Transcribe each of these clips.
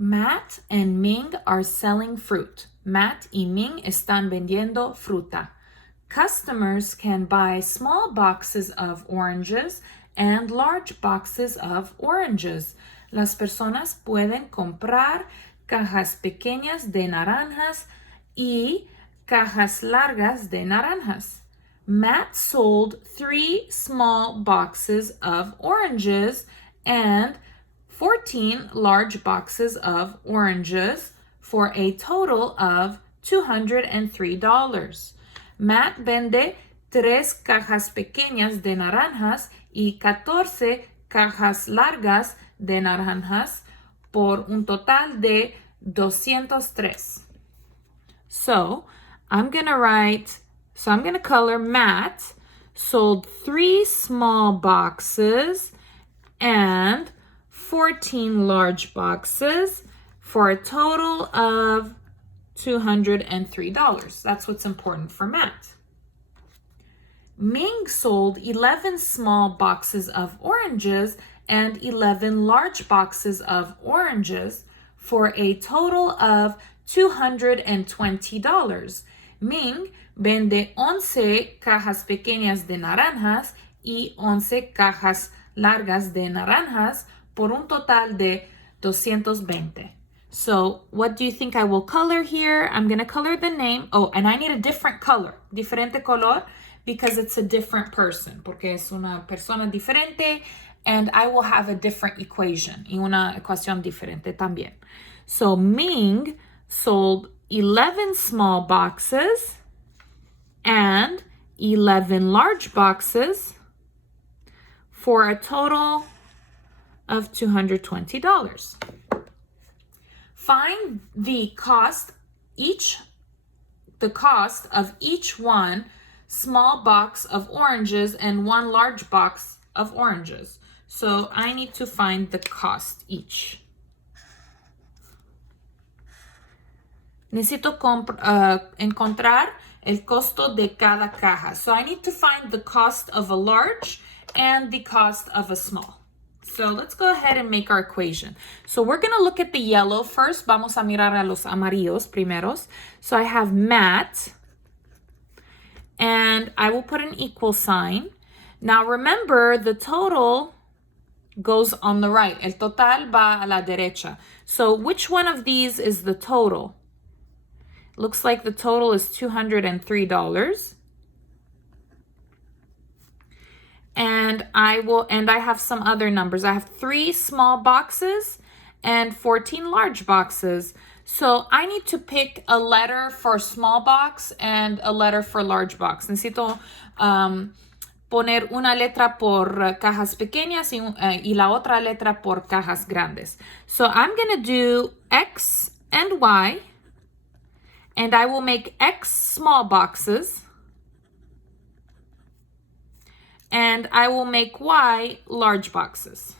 Matt and Ming are selling fruit. Matt y Ming están vendiendo fruta. Customers can buy small boxes of oranges and large boxes of oranges. Las personas pueden comprar cajas pequeñas de naranjas y cajas largas de naranjas. Matt sold 3 small boxes of oranges and 14 large boxes of oranges for a total of $203. Matt vende 3 cajas pequeñas de naranjas y 14 cajas largas de naranjas por un total de 203. So I'm going to color Matt sold 3 small boxes and 14 large boxes for a total of $203. That's what's important for Matt. Ming sold 11 small boxes of oranges and 11 large boxes of oranges for a total of $220. Ming vende 11 cajas pequeñas de naranjas y 11 cajas largas de naranjas por un total de 220. So what do you think I will color here? I'm going to color the name. Oh, and I need a different color, diferente color, because it's a different person, porque es una persona diferente, and I will have a different equation, y una ecuación diferente también. So Ming sold 11 small boxes and 11 large boxes for a total of $220. Find the cost of each one small box of oranges and one large box of oranges. So I need to find the cost each. Necesito encontrar el costo de cada caja. So I need to find the cost of a large and the cost of a small. So let's go ahead and make our equation. So we're going to look at the yellow first. Vamos a mirar a los amarillos primeros. So I have Matt, and I will put an equal sign. Now remember, the total goes on the right. El total va a la derecha. So which one of these is the total? Looks like the total is $203. And I have some other numbers. I have 3 small boxes and 14 large boxes. So I need to pick a letter for small box and a letter for large box. Necesito poner una letra por cajas pequeñas y la otra letra por cajas grandes. So I'm going to do X and Y, and I will make X small boxes, and I will make Y large boxes.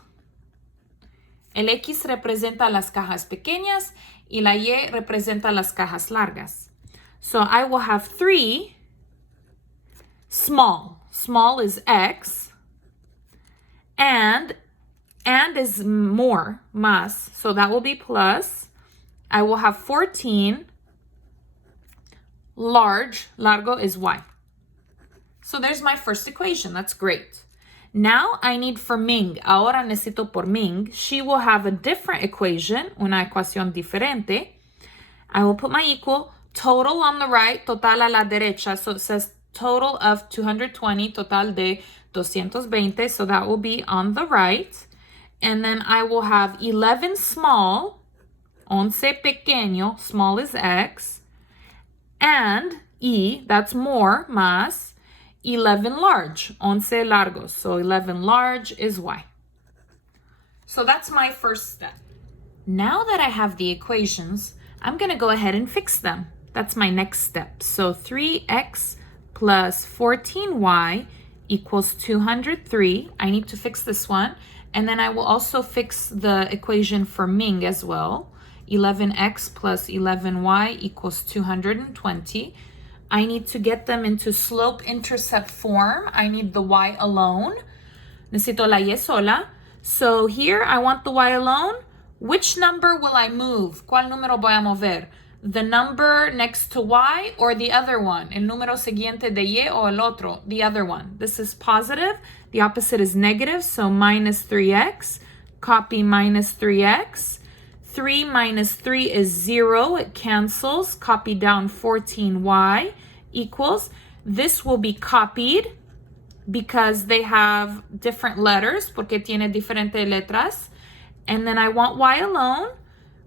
El X representa las cajas pequeñas y la Y representa las cajas largas. So I will have 3 small. Small is X, and is more, más. So that will be plus. I will have 14. Large, largo is Y. So there's my first equation. That's great. Now I need for Ming. Ahora necesito por Ming. She will have a different equation, una ecuación diferente. I will put my equal. Total on the right, total a la derecha. So it says total of 220, total de 220. So that will be on the right. And then I will have 11 small, 11 pequeño, small is X, and Y, that's more, más, 11 large, 11 largos. So 11 large is Y. So that's my first step. Now that I have the equations, I'm going to go ahead and fix them. That's my next step. So 3x plus 14y equals 203. I need to fix this one. And then I will also fix the equation for Ming as well. 11x plus 11y equals 220. I need to get them into slope-intercept form. I need the y alone. Necesito la y sola. So here I want the y alone. Which number will I move? ¿Cuál número voy a mover? The number next to y or the other one? El número siguiente de y o el otro? The other one. This is positive. The opposite is negative, so minus 3x. Copy minus 3x. 3 minus 3 is 0. It cancels. Copy down 14y equals. This will be copied because they have different letters, porque tiene diferentes letras. And then I want y alone.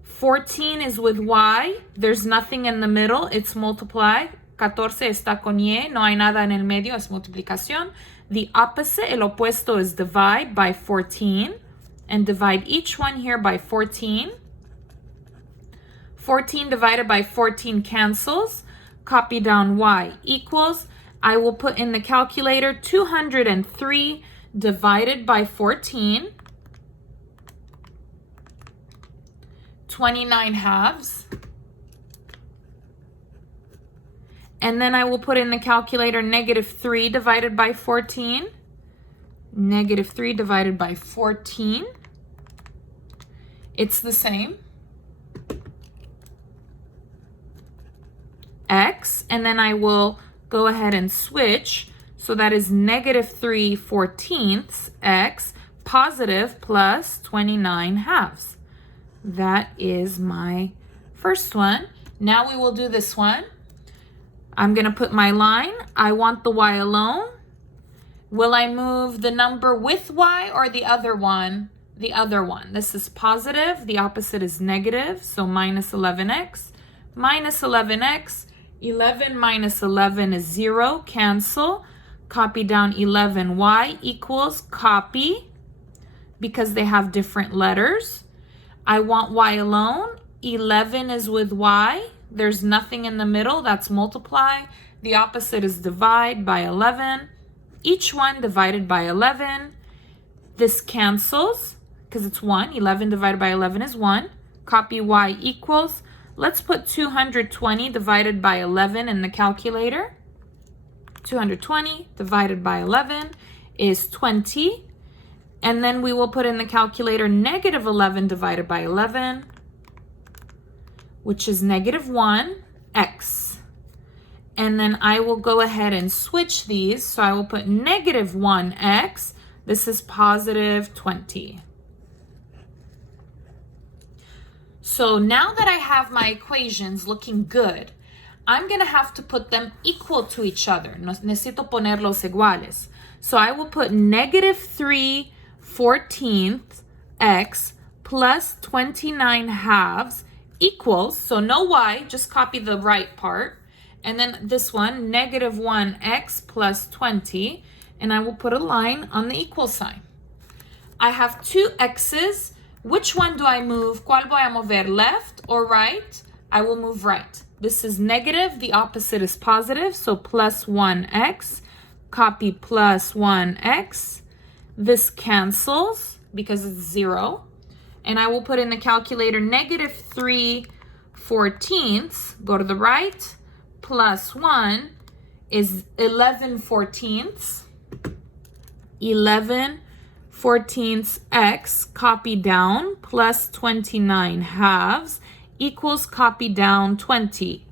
14 is with y. There's nothing in the middle. It's multiply. 14 está con y. No hay nada en el medio. Es multiplicación. The opposite, el opuesto, is divide by 14. And divide each one here by 14. 14 divided by 14 cancels. Copy down y equals. I will put in the calculator 203 divided by 14. 29 halves. And then I will put in the calculator negative 3 divided by 14. Negative 3 divided by 14. It's the same. X. And then I will go ahead and switch. So that is negative 3/14 x positive plus 29 halves. That is my first one. Now we will do this one. I'm going to put my line. I want the y alone. Will I move the number with y or the other one? The other one. This is positive. The opposite is negative. So minus 11x. Minus 11x. 11 minus 11 is 0. Cancel. Copy down 11y equals copy because they have different letters. I want y alone. 11 is with y. There's nothing in the middle. That's multiply. The opposite is divide by 11. Each one divided by 11. This cancels because it's 1. 11 divided by 11 is 1. Copy y equals. Let's put 220 divided by 11 in the calculator. 220 divided by 11 is 20. And then we will put in the calculator negative 11 divided by 11, which is negative 1x. And then I will go ahead and switch these. So I will put negative 1x. This is positive 20. So now that I have my equations looking good, I'm going to have to put them equal to each other. Necesito ponerlos iguales. So I will put negative 3/14 x plus 29 halves equals, so no y, just copy the right part. And then this one, negative 1x plus 20. And I will put a line on the equal sign. I have two x's. Which one do I move? ¿Cuál voy a mover? Left or right? I will move right. This is negative. The opposite is positive. So plus 1x. Copy plus 1x. This cancels because it's 0. And I will put in the calculator negative 3/14. Go to the right. Plus 1 is 11/14. 11/14 x, copy down, plus 29 halves equals copy down 20.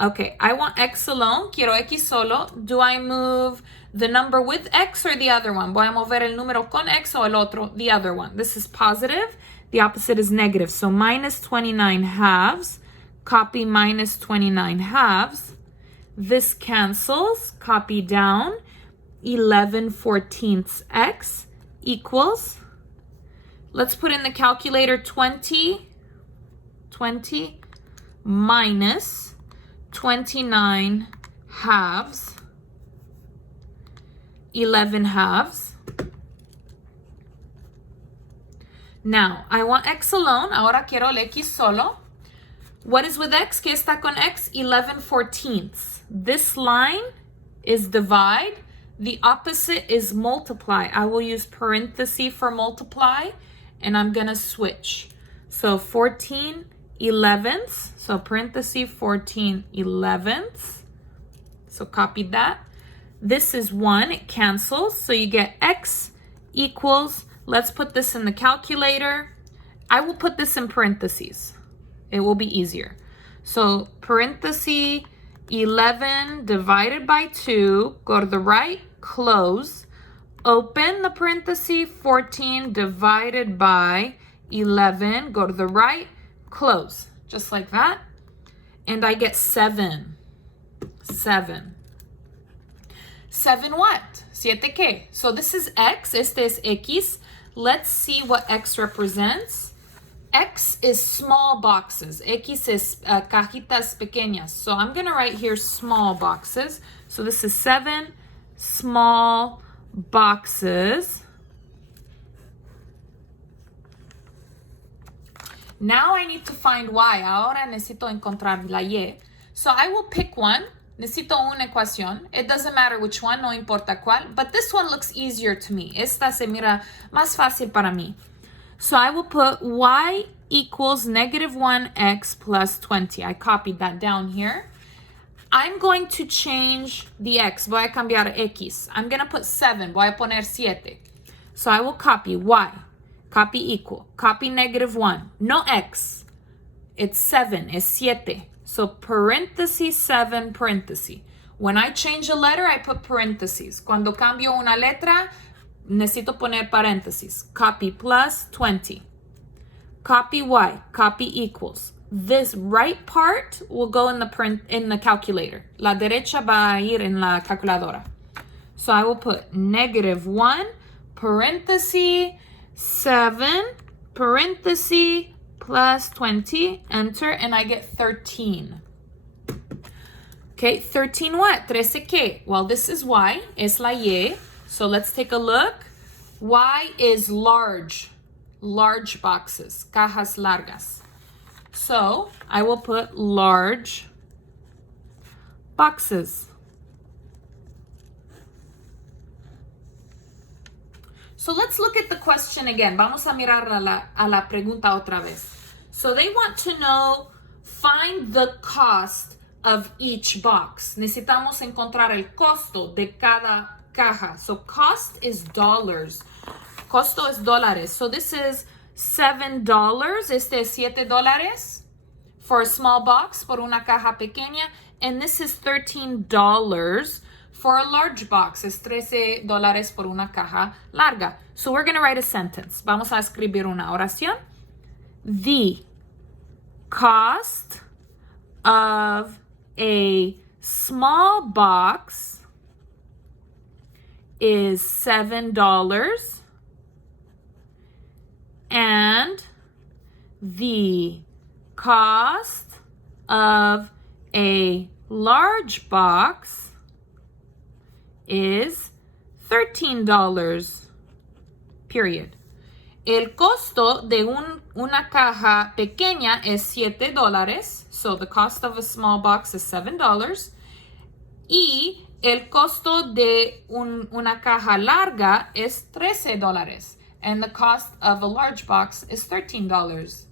Okay, I want x alone. Quiero x solo. Do I move the number with x or the other one? Voy a mover el número con x o el otro? The other one. This is positive. The opposite is negative. So minus 29 halves. Copy minus 29 halves. This cancels. Copy down. 11/14 x equals. Let's put in the calculator 20 minus 29 halves. 11 halves. Now, I want x alone. Ahora quiero el x solo. What is with x? ¿Qué está con x? 11/14. This line is divide. The opposite is multiply. I will use parenthesis for multiply, and I'm going to switch. So 14/11. So parenthesis 14/11. So copy that. This is 1. It cancels. So you get x equals, let's put this in the calculator. I will put this in parentheses. It will be easier. So parenthesis 11 divided by 2, go to the right, close, open the parenthesis 14 divided by 11, go to the right, close, just like that. And I get 7. 7. 7 what? ¿Siete qué? So this is X, este es X. Let's see what X represents. X is small boxes. X is cajitas pequeñas. So I'm going to write here small boxes. So this is 7 small boxes. Now I need to find Y. Ahora necesito encontrar la Y. So I will pick one. Necesito una ecuación. It doesn't matter which one, no importa cuál. But this one looks easier to me. Esta se mira más fácil para mí. So I will put Y equals negative 1x plus 20. I copied that down here. I'm going to change the x. Voy a cambiar x. I'm going to put 7. Voy a poner 7. So I will copy y. Copy equal. Copy negative 1. No x. It's 7. It's 7. So parenthesis 7 parenthesis. When I change a letter, I put parentheses. Cuando cambio una letra, necesito poner paréntesis. Copy plus 20. Copy y. Copy equals. This right part will go in the calculator. La derecha va a ir en la calculadora. So I will put negative 1 parenthesis 7 parenthesis plus 20. Enter, and I get 13. Okay, 13 what? 13 qué? Well, this is y. Es la y. So let's take a look. Y is large boxes, cajas largas. So I will put large boxes. So let's look at the question again. Vamos a mirar a la pregunta otra vez. So they want to know, find the cost of each box. Necesitamos encontrar el costo de cada caja. So cost is dollars. Costo es dólares. So this is $7. Este es $7 for a small box, por una caja pequeña. And this is $13 for a large box. Es $13 por una caja larga. So we're going to write a sentence. Vamos a escribir una oración. The cost of a small box is $7. And the cost of a large box is $13. Period. El costo de una caja pequeña es $7. So the cost of a small box is $7. Y el costo de una caja larga es $13. And the cost of a large box is $13.